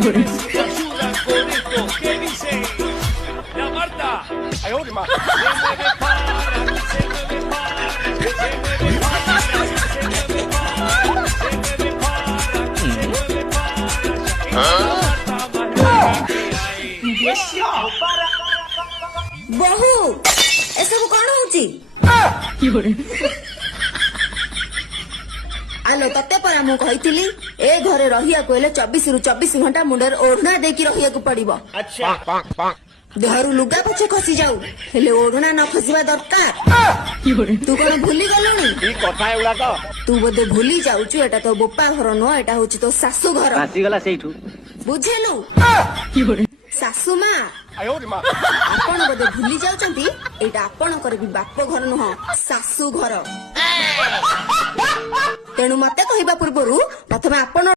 ayuda con esto. ¿Qué dice? La Marta. Ay, oye, ma. Se mueve para, se mueve para, se mueve para, se mueve para, se mueve para, se mueve para. ବହୁ ଏସବୁ କଣ ହଉଛି? ଆଲୋ ତତେ ପରା ମୁଁ କହିଥିଲି ଏ ଘରେ ରହିବାକୁ ହେଲେ 24 ରୁ 24 ଘଣ୍ଟା ମୁଣ୍ଡରେ ଓଢଣା ଦେଇକି ରହିବାକୁ ପଡିବ। ଦେହରୁ ଲୁଗା ପଛେ ଖସି ଯାଉ ହେଲେ ଓଢଣା ନ ଖସିବା ଦରକାର। ତୁ କଣ ଭୁଲି ଗଲୁଣି? କଥା ଏଗୁଡାକ ତୁ ବୋଧେ ଭୁଲି ଯାଉଛୁ ଏଟା ତୋ ବୋପା ଘର ନୁହଁ, ଏଟା ହଉଛି ତୋ ଶାଶୁ ଘର। ଆସିଗଲା ସେଇଠୁ। ବୁଝିଲୁ? ଶାଶୁ ମା ମା ଆପଣ ବୋଧେ ଭୁଲି ଯାଉଛନ୍ତି ଏଇଟା ଆପଣଙ୍କର ବି ବାପ ଘର ନୁହଁ, ଶାଶୁ ଘର। ତେଣୁ ମତେ କହିବା ପୂର୍ବରୁ ପ୍ରଥମେ ଆପଣ